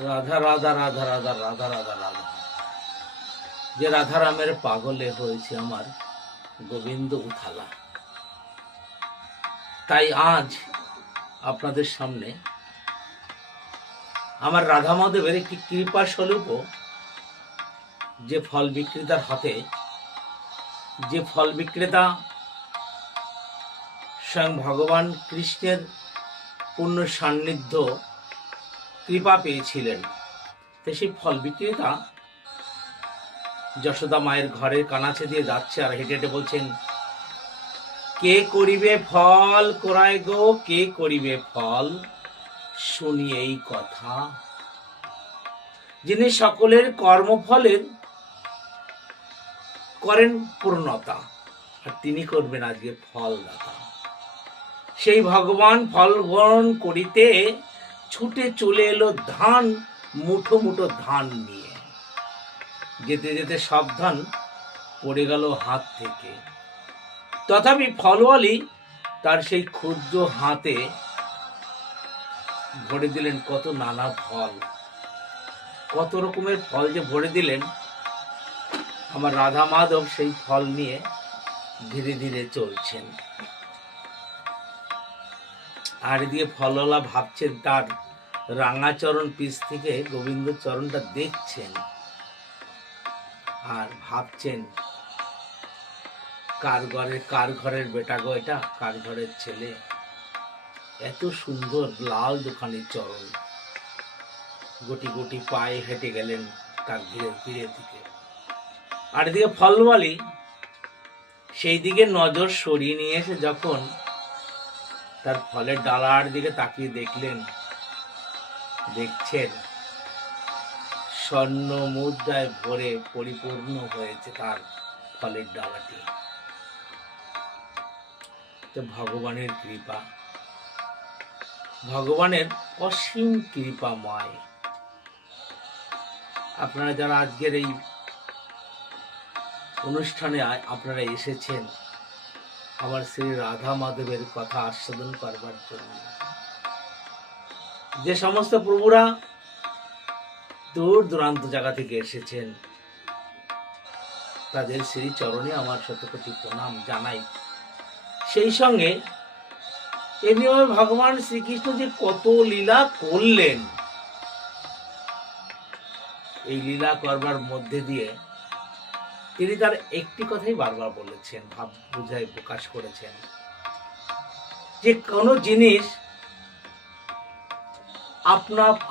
রাধা রাধা রাধা রাধা রাধা রাধা রাধা, যে রাধারামের পাগলে হয়েছে আমার গোবিন্দ উথালা। তাই আজ আপনাদের সামনে আমার রাধা মাধবের একটি কৃপা স্বরূপ, যে ফল বিক্রেতার হাতে, যে ফল বিক্রেতা স্বয়ং ভগবান কৃষ্ণের পূর্ণ সান্নিধ্য কৃপা পেয়েছিলেন, তো সেই ফল বিক্রেতা যশোদা মায়ের ঘরের কানাচে দিয়ে যাচ্ছে আর হেঁটে হেঁটে বলছেন, কে করিবে ফল কোরায় গো, কে করিবে ফল, শুনি এই কথা। যিনি সকলের কর্মফলের করেন পূর্ণতা, আর তিনি করবেন আজকে ফলদাতা। সেই ভগবান ফল গ্রহণ করিতে ছুটে চলে এলো ধান, মুঠো মুঠো ধান নিয়ে। যেতে যেতে সব ধান পড়ে গেল হাত থেকে, তথাপি ফলওয়ালি তার সেই ক্ষুদ্র হাতে ভরে দিলেন কত নানা ফল, কত রকমের ফল যে ভরে দিলেন। আমার রাধা মাধব সেই ফল নিয়ে ধীরে ধীরে চলছেন, আর এদিকে ফলওয়ালা ভাবছেন, তার রাঙাচরণ পিছ থেকে গোবিন্দ চরণটা দেখছেন আর ভাবছেন, কার ঘরের বেটা গো এটা, কার ঘরের ছেলে, এত সুন্দর লাল দোকানি চরণ, গুটি গুটি পায়ে হেঁটে গেলেন তার ধীরে ধীরে দিকে। আর এদিকে ফলওয়ালি সেই দিকে নজর সরিয়ে নিয়ে এসে যখন তার ফলের ডালার দিকে তাকিয়ে দেখছেন স্বর্ণ মুদ্রায় ভরে পরিপূর্ণ হয়েছে তার ফলের ডালাটি। তো ভগবানের কৃপা, ভগবানের অসীম কৃপাময়। আপনারা যারা আজকের এই অনুষ্ঠানে আপনারা এসেছেন আমার শ্রী রাধা মাধবের কথা আস্বাদন করবার জন্য, যে সমস্ত প্রভুরা দূর দূরান্ত জায়গা থেকে এসেছেন তাদের শ্রী চরণে আমার শতকোটি প্রণাম জানাই। সেই সঙ্গে এমনিভাবে ভগবান শ্রীকৃষ্ণ যে কত লীলা করলেন, এই লীলা করবার মধ্যে দিয়ে তিনি তার একটি কথাই বারবার বলেছেন, ভাব বুঝাই প্রকাশ করেছেন, যে কোনো জিনিস